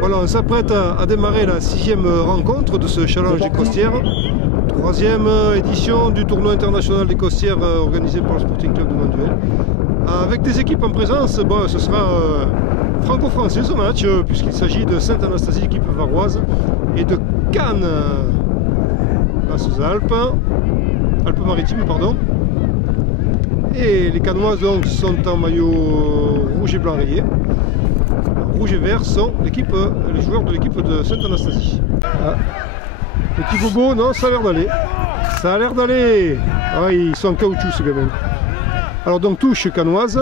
Voilà, on s'apprête à démarrer la 6e rencontre de ce challenge des Costières. 3e édition du tournoi international des Costières organisé par le Sporting Club de Manduel. Avec des équipes en présence, bon, ce sera franco-français ce match, puisqu'il s'agit de Sainte-Anastasie, équipe varoise, et de Cannes, Basses-Alpes, Alpes-Maritimes, pardon. Et les Cannoises donc sont en maillot rouge et blanc rayé. Rouge et vert sont les joueurs de l'équipe de Sainte-Anastasie. Ah. Petit bobo, non, ça a l'air d'aller. Ça a l'air d'aller. Ah, ils sont en caoutchouc ces gamins. Alors donc touche cannoise,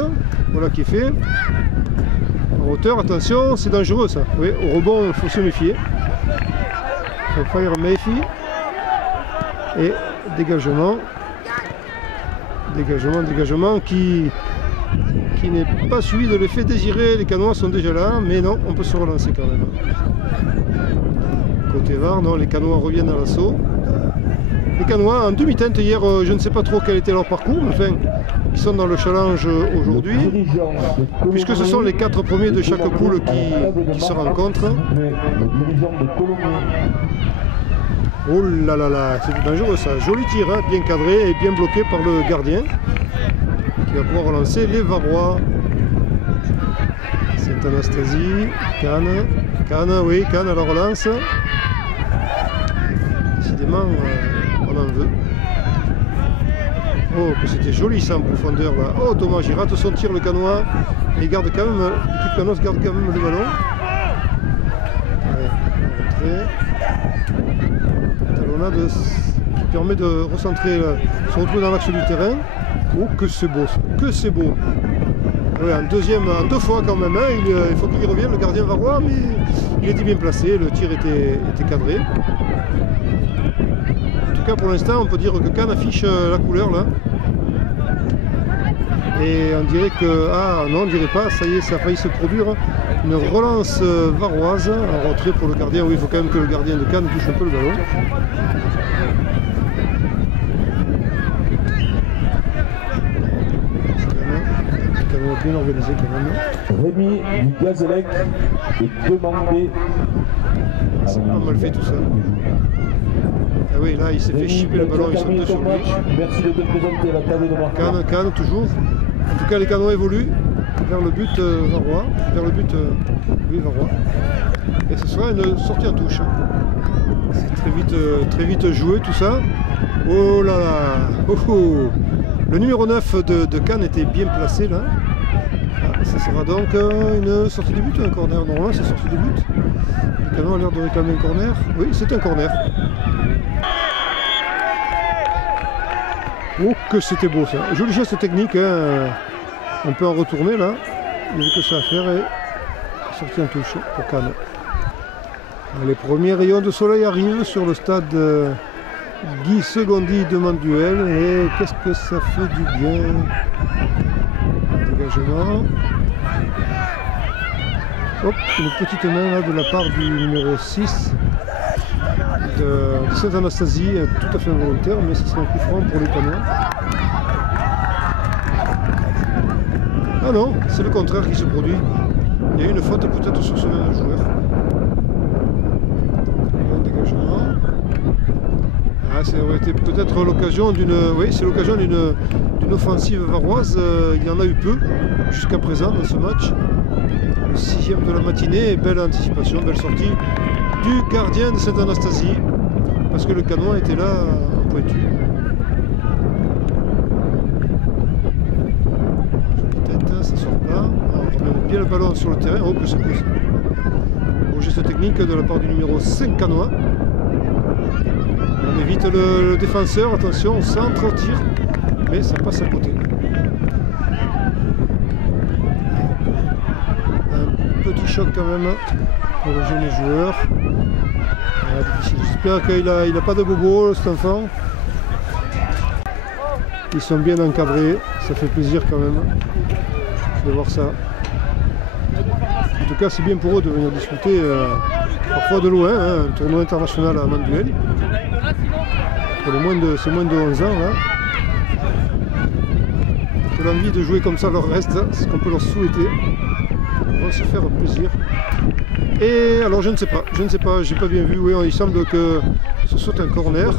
voilà qui est fait. En hauteur, attention, c'est dangereux ça. Oui, au rebond, il faut se méfier. Il faut faire méfier. Et dégagement. Dégagement qui n'est pas suivi de l'effet désiré. Les Cannois sont déjà là, mais non, on peut se relancer quand même. Côté VAR, non, les Cannois reviennent à l'assaut. Les Cannois en demi-teinte hier, je ne sais pas trop quel était leur parcours, mais enfin, ils sont dans le challenge aujourd'hui, puisque ce sont les 4 premiers de chaque poule qui se rencontrent. Oh là là là, c'est dangereux ça, joli tir, hein, bien cadré et bien bloqué par le gardien, qui va pouvoir relancer les Varois. Sainte-Anastasie, Cannes, oui, Cannes à la relance. Décidément, on en veut. Oh, que c'était joli ça en profondeur là. Oh, dommage, il rate son tir le Cannois. Et il garde quand même, l'équipe cannoise garde quand même le ballon. Ouais, talonnade qui permet de recentrer, se retrouver dans l'axe du terrain. Oh, que c'est beau ça, que c'est beau. Ouais, en deux fois quand même, hein, il faut qu'il y revienne le gardien varois, mais il était bien placé, le tir était cadré. En tout cas pour l'instant on peut dire que Cannes affiche la couleur là. Et on dirait que, ah non on dirait pas, ça y est, ça a failli se produire. Une relance varoise, un retrait pour le gardien, oui il faut quand même que le gardien de Cannes touche un peu le ballon. Bien organisé quand même. Rémi du Gazélec est demandé. C'est pas mal fait tout ça. Ah oui, là il s'est fait chipper le ballon, il saute sur lui. Merci de te présenter à la table de marquage. Cannes toujours. En tout cas les Cannois évoluent vers le but varois. Vers le but varois. Et ce sera une sortie en touche. C'est très vite joué tout ça. Oh là là. Oh, oh. Le numéro 9 de Cannes était bien placé là. Ça sera donc une sortie de but ou un corner? Normalement c'est sortie de but. Le Canon a l'air de réclamer un corner. Oui, c'est un corner. Oh que c'était beau ça. Joli geste technique, hein. On peut en retourner là. Il n'y a que ça à faire et sortie en touche pour Cannes. Les premiers rayons de soleil arrivent sur le stade Guy Segondi de Manduel et qu'est-ce que ça fait du bien. Dégagement. Hop, une petite main là de la part du numéro 6 de Sainte-Anastasie, tout à fait involontaire, mais ce sera un coup franc pour les Cannois. Ah non, c'est le contraire qui se produit. Il y a eu une faute peut-être sur ce même joueur. Un dégagement. Ah, ça aurait été peut-être l'occasion d'une. Oui, c'est l'occasion d'une offensive varoise. Il y en a eu peu jusqu'à présent dans ce match. Le 6e de la matinée, belle anticipation, belle sortie du gardien de Sainte-Anastasie. Parce que le Cannois était là en pointu. Jolie tête, ça sort pas. On remet bien le ballon sur le terrain. Oh, que c'est beau. Beau geste technique de la part du numéro 5 Cannois. On évite le défenseur, attention, centre, tir, mais ça passe à côté. Un petit choc quand même pour le jeune joueur. J'espère qu'il n'a pas de bobo cet enfant. Ils sont bien encadrés, ça fait plaisir quand même de voir ça. En tout cas c'est bien pour eux de venir discuter parfois de loin, hein, un tournoi international à Manduel. C'est moins de 11 ans là. Que l'envie de jouer comme ça leur reste, c'est ce qu'on peut leur souhaiter. se faire plaisir. Et alors je ne sais pas, j'ai pas bien vu, oui, il semble que ce soit un corner.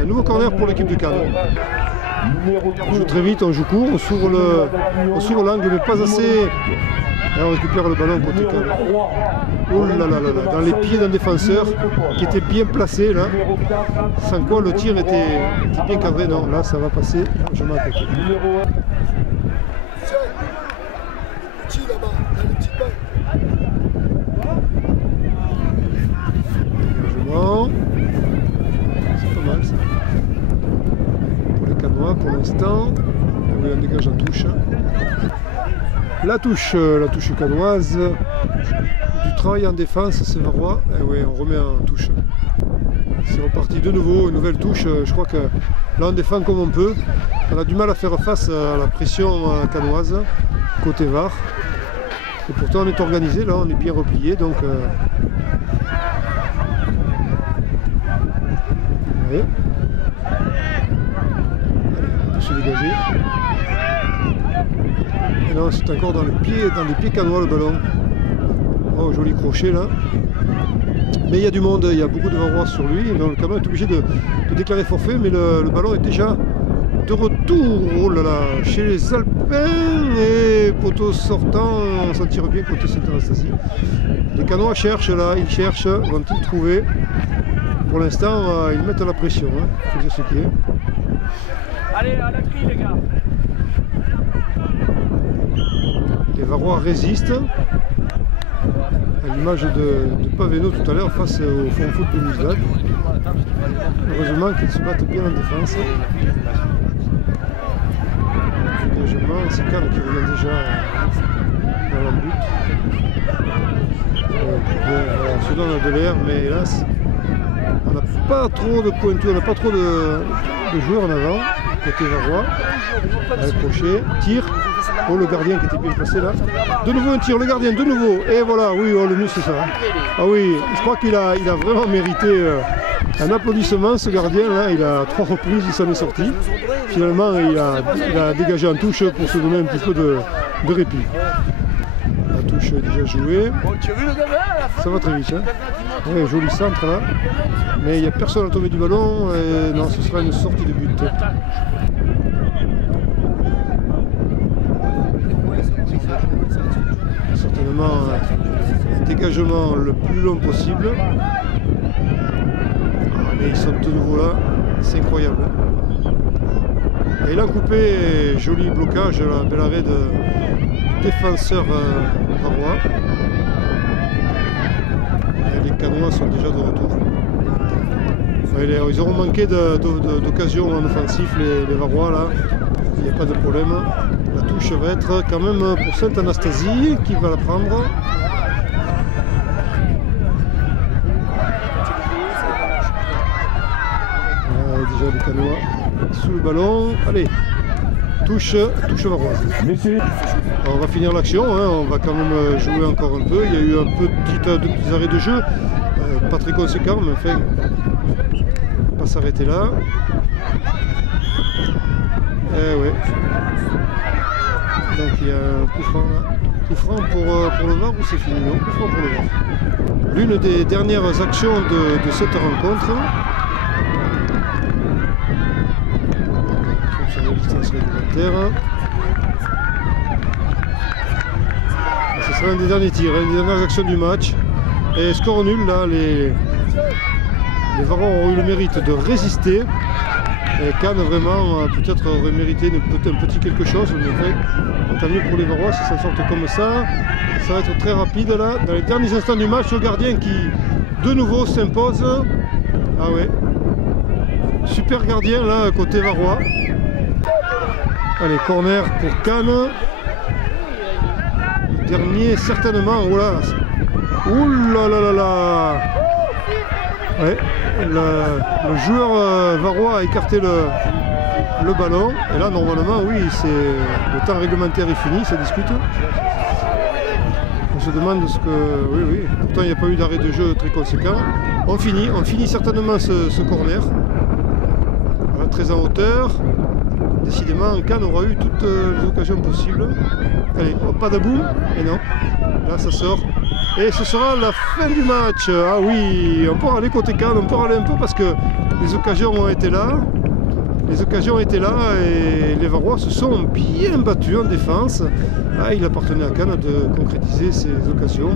Un nouveau corner pour l'équipe de Cannes. On joue très vite, on joue court, on s'ouvre l'angle, mais pas assez. Et on récupère le ballon côté Cannes. Oh là là là là, dans les pieds d'un défenseur qui était bien placé là. Sans quoi le tir était bien cadré. Non, là ça va passer largement à côté. Dégagement. C'est pas mal ça. Pour les Cannois pour l'instant. Oui, on dégage en touche. La touche cannoise. Du travail en défense, c'est Varois. Et oui, on remet en touche. C'est reparti de nouveau, une nouvelle touche. Je crois que là on défend comme on peut. On a du mal à faire face à la pression cannoise, côté Var. Et pourtant on est organisé, là on est bien replié. Donc ouais. Allez, on peut se dégager. Et non, c'est encore dans les pieds cannois le ballon. Oh, joli crochet là. Mais il y a du monde, il y a beaucoup de Varois sur lui. Donc, le Cannois est obligé de déclarer forfait, mais le ballon est déjà de retour. Oh là là, chez les Alpins. Et poteau sortant, on s'en tire bien côté Sainte-Anastasie. Les Cannois cherchent là, ils cherchent, vont-ils trouver? Pour l'instant, ils mettent la pression. Il faut dire ce qui est. Allez, à la grille les gars. Les Varois résistent. À l'image de Paveno tout à l'heure face au fond foot de Musdad. Heureusement qu'ils se battent bien en défense. Dégagement, c'est Cannes qui revient déjà dans le but. On se donne de l'air, mais hélas, on n'a pas trop de pointus, on n'a pas trop de joueurs en avant, côté Varois. Allez, crochet, tir. Oh, le gardien qui était bien placé là. De nouveau un tir, le gardien de nouveau. Et voilà, oui, oh, le mieux c'est ça. Ah oui, je crois qu'il a vraiment mérité un applaudissement ce gardien là. Il a 3 reprises, il s'en est sorti. Finalement, il a dégagé en touche pour se donner un petit peu de répit. La touche est déjà jouée. Ça va très vite. Hein. Ouais, joli centre là. Mais il n'y a personne à tomber du ballon. Et non, ce sera une sortie de but. Certainement un dégagement le plus long possible. Mais ils sont de nouveau là, c'est incroyable. Et il a coupé, joli blocage, la bel arrêt de défenseur Varois. Et les Cannois sont déjà de retour. Ils auront manqué d'occasions en offensif, les Varois là, il n'y a pas de problème. La touche va être quand même pour Sainte-Anastasie qui va la prendre. Déjà les Cannois sous le ballon. Allez, touche varoise. On va finir l'action, hein. On va quand même jouer encore un peu. Il y a eu deux petits arrêts de jeu, pas très conséquents, mais enfin, on va pas s'arrêter là. Ouais. Donc il y a un coup franc là. Coup franc pour le Var ou c'est fini? Non, coup franc pour le Var. L'une des dernières actions de cette rencontre. Sur la distance réglementaire. Ce sera un des derniers tirs, une des dernières actions du match. Et score nul là, les Varons ont eu le mérite de résister. Et Cannes vraiment peut-être aurait mérité un petit quelque chose, mais fait, tant mieux pour les Varois si ça sortent comme ça. Ça va être très rapide là. Dans les derniers instants du match, le gardien qui de nouveau s'impose. Ah ouais. Super gardien là côté Varois. Allez, corner pour Cannes. Le dernier certainement. Oh là. Ouh là là là là. Ouais. Le joueur Varois a écarté le ballon et là normalement oui le temps réglementaire est fini, ça discute. On se demande ce que... Oui, pourtant il n'y a pas eu d'arrêt de jeu très conséquent. On finit certainement ce corner. Voilà, très en hauteur. Décidément, Cannes aura eu toutes les occasions possibles. Allez, pas d'about, et non. Là, ça sort. Et ce sera la fin du match. Ah oui, on peut aller côté Cannes, on peut aller un peu parce que les occasions ont été là. Les occasions étaient là et les Varois se sont bien battus en défense. Ah, il appartenait à Cannes de concrétiser ces occasions,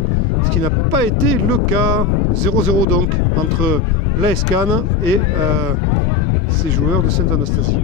ce qui n'a pas été le cas. 0-0 donc entre l'AS Cannes et ces joueurs de Sainte-Anastasie.